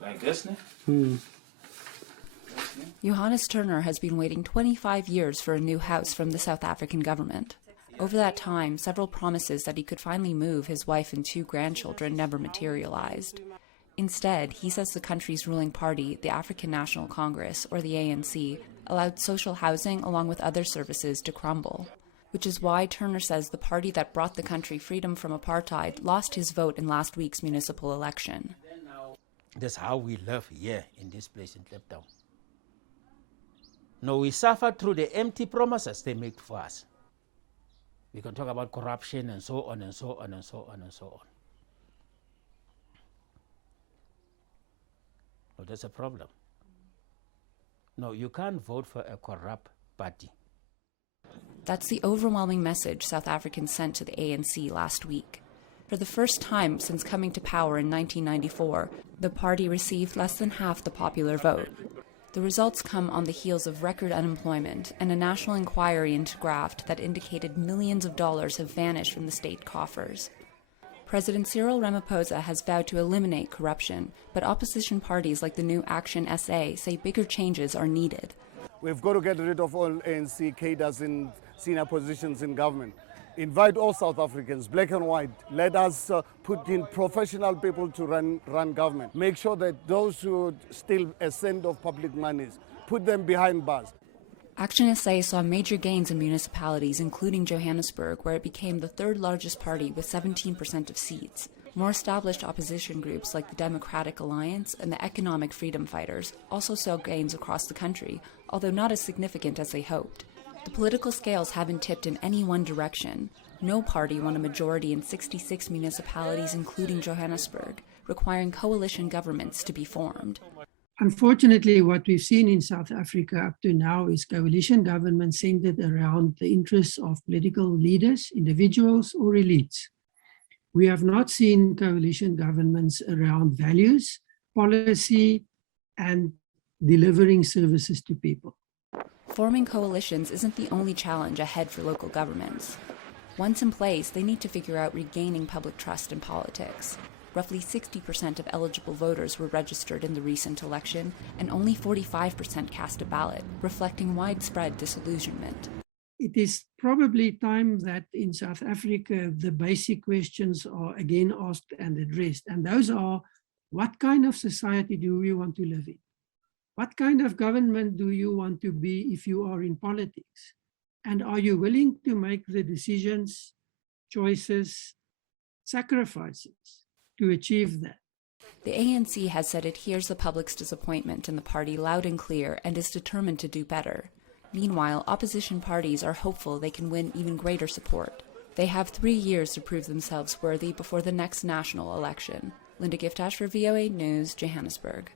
Like this now? Johannes Turner has been waiting 25 years for a new house from the South African government. Over that time, several promises that he could finally move his wife and 2 grandchildren never materialized. Instead, he says the country's ruling party, the African National Congress, or the ANC, allowed social housing along with other services to crumble. Which is why Turner says the party that brought the country freedom from apartheid lost his vote in last week's municipal election. That's how we live here in this place in Kliptown. No, we suffer through the empty promises they make for us. We can talk about corruption and so on and so on and so on and so on. No, that's a problem. No, you can't vote for a corrupt party. That's the overwhelming message South Africans sent to the ANC last week. For the first time since coming to power in 1994, the party received less than half the popular vote. The results come on the heels of record unemployment and a national inquiry into graft that indicated millions of dollars have vanished from the state coffers. President Cyril Ramaphosa has vowed to eliminate corruption, but opposition parties like the New Action SA say bigger changes are needed. We've got to get rid of all ANC cadres in senior positions in government. Invite all South Africans, black and white. Let us put in professional people to run government. Make sure that those who steal a cent of public monies, put them behind bars. Action SA saw major gains in municipalities, including Johannesburg, where it became the 3rd largest party with 17% of seats. More established opposition groups like the Democratic Alliance and the Economic Freedom Fighters also saw gains across the country, although not as significant as they hoped. The political scales haven't tipped in any one direction. No party won a majority in 66 municipalities, including Johannesburg, requiring coalition governments to be formed. Unfortunately, what we've seen in South Africa up to now is coalition governments centered around the interests of political leaders, individuals, or elites. We have not seen coalition governments around values, policy, and delivering services to people. Forming coalitions isn't the only challenge ahead for local governments. Once in place, they need to figure out regaining public trust in politics. Roughly 60% of eligible voters were registered in the recent election, and only 45% cast a ballot, reflecting widespread disillusionment. It is probably time that in South Africa, the basic questions are again asked and addressed. And those are, what kind of society do we want to live in? What kind of government do you want to be if you are in politics? And are you willing to make the decisions, choices, sacrifices to achieve that? The ANC has said it hears the public's disappointment in the party loud and clear and is determined to do better. Meanwhile, opposition parties are hopeful they can win even greater support. They have 3 years to prove themselves worthy before the next national election. Linda Givetash for VOA News, Johannesburg.